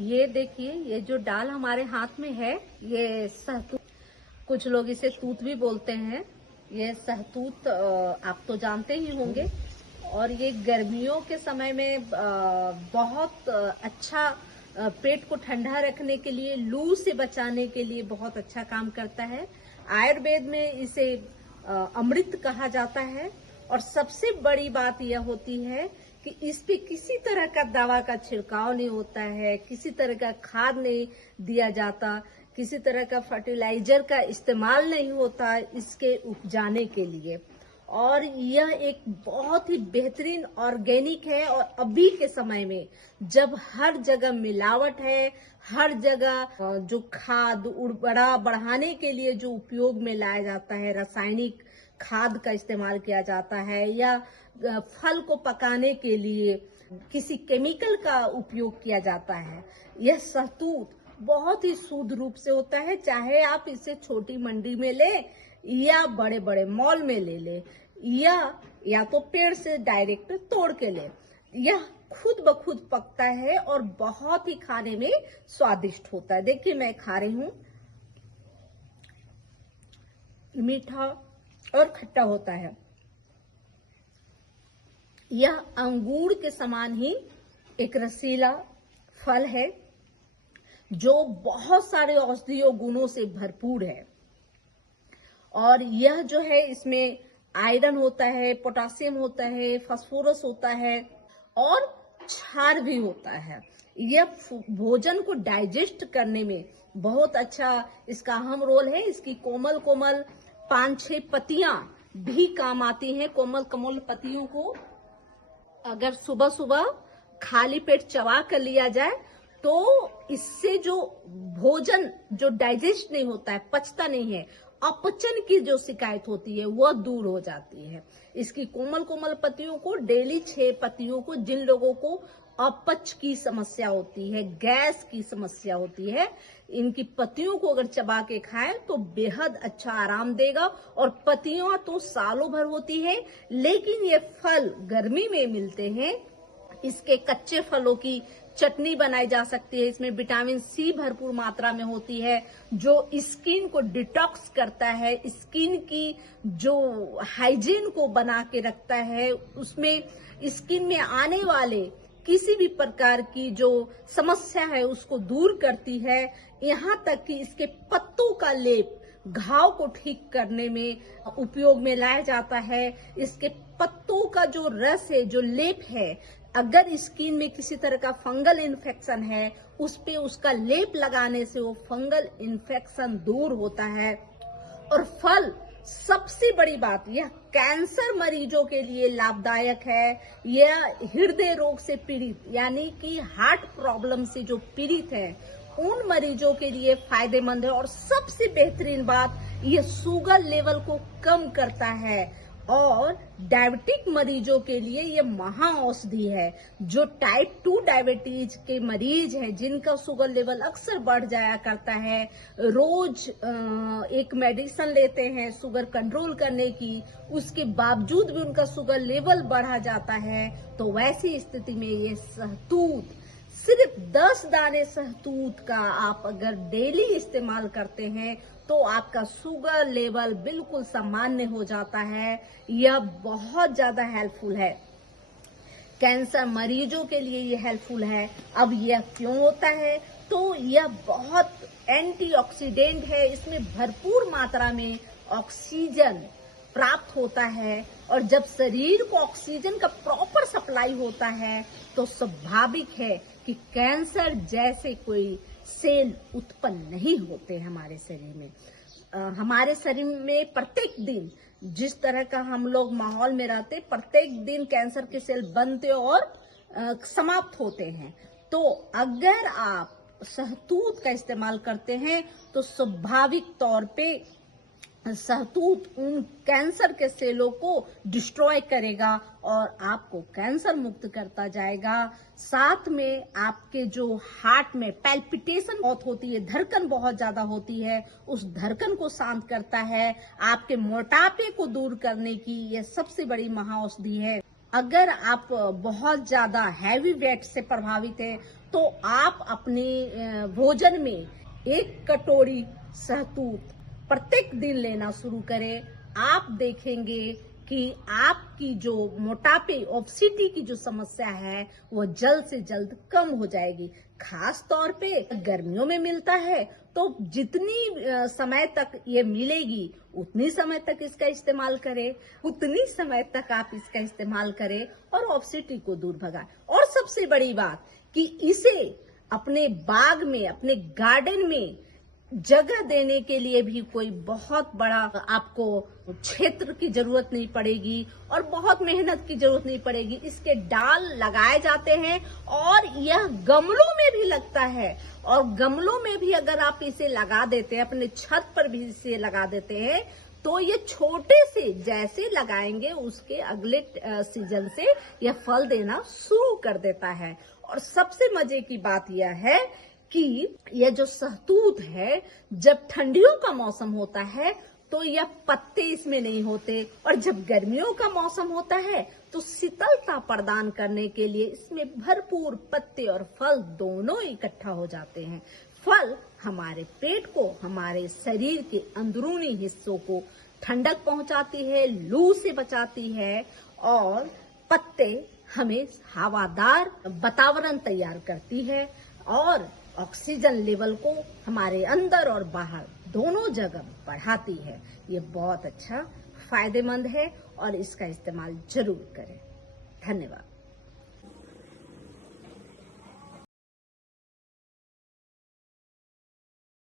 ये देखिए, ये जो डाल हमारे हाथ में है, ये सहतूत, कुछ लोग इसे तूत भी बोलते हैं। ये सहतूत आप तो जानते ही होंगे। और ये गर्मियों के समय में बहुत अच्छा, पेट को ठंडा रखने के लिए, लू से बचाने के लिए बहुत अच्छा काम करता है। आयुर्वेद में इसे अमृत कहा जाता है। और सबसे बड़ी बात यह होती है कि इस पे किसी तरह का दवा का छिड़काव नहीं होता है, किसी तरह का खाद नहीं दिया जाता, किसी तरह का फर्टिलाइजर का इस्तेमाल नहीं होता इसके उपजाने के लिए। और यह एक बहुत ही बेहतरीन ऑर्गेनिक है। और अभी के समय में जब हर जगह मिलावट है, हर जगह जो खाद उर्वरा बढ़ाने के लिए जो उपयोग में लाया जाता है, रासायनिक खाद का इस्तेमाल किया जाता है, या फल को पकाने के लिए किसी केमिकल का उपयोग किया जाता है, यह सहतूत बहुत ही शुद्ध रूप से होता है। चाहे आप इसे छोटी मंडी में ले या बड़े बड़े मॉल में ले ले, या तो पेड़ से डायरेक्ट तोड़ के ले, यह खुद ब खुद पकता है और बहुत ही खाने में स्वादिष्ट होता है। देखिए, मैं खा रही हूं, मीठा और खट्टा होता है। यह अंगूर के समान ही एक रसीला फल है जो बहुत सारे औषधीय गुणों से भरपूर है। और यह जो है, इसमें आयरन होता है, पोटासियम होता है, फास्फोरस होता है और क्षार भी होता है। यह भोजन को डाइजेस्ट करने में बहुत अच्छा इसका अहम रोल है। इसकी कोमल कोमल 5-6 पत्तियां भी काम आती हैं। कोमल कोमल पत्तियों को अगर सुबह सुबह खाली पेट चबा कर लिया जाए तो इससे जो भोजन जो डाइजेस्ट नहीं होता है, पचता नहीं है, अपचन की जो शिकायत होती है वह दूर हो जाती है। इसकी कोमल कोमल पत्तियों को डेली 6 पत्तियों को, जिन लोगों को अपच की समस्या होती है, गैस की समस्या होती है, इनकी पत्तियों को अगर चबा के खाएं तो बेहद अच्छा आराम देगा। और पत्तियां तो सालों भर होती है, लेकिन ये फल गर्मी में मिलते हैं। इसके कच्चे फलों की चटनी बनाई जा सकती है। इसमें विटामिन सी भरपूर मात्रा में होती है, जो स्किन को डिटॉक्स करता है, स्किन की जो हाइजीन को बना के रखता है, उसमें स्किन में आने वाले किसी भी प्रकार की जो समस्या है उसको दूर करती है। यहाँ तक कि इसके पत्तों का लेप घाव को ठीक करने में उपयोग में लाया जाता है। इसके पत्तों का जो रस है, जो लेप है, अगर स्किन में किसी तरह का फंगल इन्फेक्शन है, उस पे उसका लेप लगाने से वो फंगल इन्फेक्शन दूर होता है। और फल, सबसे बड़ी बात, यह कैंसर मरीजों के लिए लाभदायक है। यह हृदय रोग से पीड़ित, यानी कि हार्ट प्रॉब्लम से जो पीड़ित है, उन मरीजों के लिए फायदेमंद है। और सबसे बेहतरीन बात, यह शुगर लेवल को कम करता है। और डायबिटिक मरीजों के लिए ये महा औषधि है। जो टाइप 2 डायबिटीज के मरीज हैं, जिनका शुगर लेवल अक्सर बढ़ जाया करता है, रोज एक मेडिसिन लेते हैं शुगर कंट्रोल करने की, उसके बावजूद भी उनका शुगर लेवल बढ़ा जाता है, तो वैसी स्थिति में ये सहतूत, सिर्फ 10 दाने सहतूत का आप अगर डेली इस्तेमाल करते हैं तो आपका शुगर लेवल बिल्कुल सामान्य हो जाता है। यह बहुत ज्यादा हेल्पफुल है, कैंसर मरीजों के लिए ये हेल्पफुल है। अब यह क्यों होता है? तो यह बहुत एंटीऑक्सीडेंट है, इसमें भरपूर मात्रा में ऑक्सीजन प्राप्त होता है। और जब शरीर को ऑक्सीजन का प्रॉपर सप्लाई होता है तो स्वाभाविक है कि कैंसर जैसे कोई सेल उत्पन्न नहीं होते हमारे शरीर में। हमारे शरीर में प्रत्येक दिन, जिस तरह का हम लोग माहौल में रहते, प्रत्येक दिन कैंसर के सेल बनते और समाप्त होते हैं। तो अगर आप सहतूत का इस्तेमाल करते हैं तो स्वाभाविक तौर पे सहतूत उन कैंसर के सेलों को डिस्ट्रॉय करेगा और आपको कैंसर मुक्त करता जाएगा। साथ में आपके जो हार्ट में पैल्पिटेशन बहुत होती है, धड़कन बहुत ज्यादा होती है, उस धड़कन को शांत करता है। आपके मोटापे को दूर करने की यह सबसे बड़ी महाऔषधि है। अगर आप बहुत ज्यादा हैवी वेट से प्रभावित हैं तो आप अपने भोजन में 1 कटोरी सहतूत प्रत्येक दिन लेना शुरू करें। आप देखेंगे कि आपकी जो मोटापे ओबेसिटी की जो समस्या है वो जल्द से जल्द कम हो जाएगी। खास तौर पे गर्मियों में मिलता है तो जितनी समय तक ये मिलेगी उतनी समय तक इसका इस्तेमाल करें, उतनी समय तक आप इसका इस्तेमाल करें और ओबेसिटी को दूर भगाएं। और सबसे बड़ी बात कि इसे अपने बाग में, अपने गार्डन में जगह देने के लिए भी कोई बहुत बड़ा आपको क्षेत्र की जरूरत नहीं पड़ेगी और बहुत मेहनत की जरूरत नहीं पड़ेगी। इसके डाल लगाए जाते हैं और यह गमलों में भी लगता है, और गमलों में भी अगर आप इसे लगा देते हैं, अपने छत पर भी इसे लगा देते हैं, तो ये छोटे से जैसे लगाएंगे उसके अगले सीजन से यह फल देना शुरू कर देता है। और सबसे मजे की बात यह है कि यह जो सहतूत है, जब ठंडियों का मौसम होता है तो यह पत्ते इसमें नहीं होते, और जब गर्मियों का मौसम होता है तो शीतलता प्रदान करने के लिए इसमें भरपूर पत्ते और फल दोनों इकट्ठा हो जाते हैं। फल हमारे पेट को, हमारे शरीर के अंदरूनी हिस्सों को ठंडक पहुंचाती है, लू से बचाती है, और पत्ते हमें हवादार वातावरण तैयार करती है और ऑक्सीजन लेवल को हमारे अंदर और बाहर दोनों जगह बढ़ाती है। ये बहुत अच्छा फायदेमंद है और इसका इस्तेमाल जरूर करें। धन्यवाद।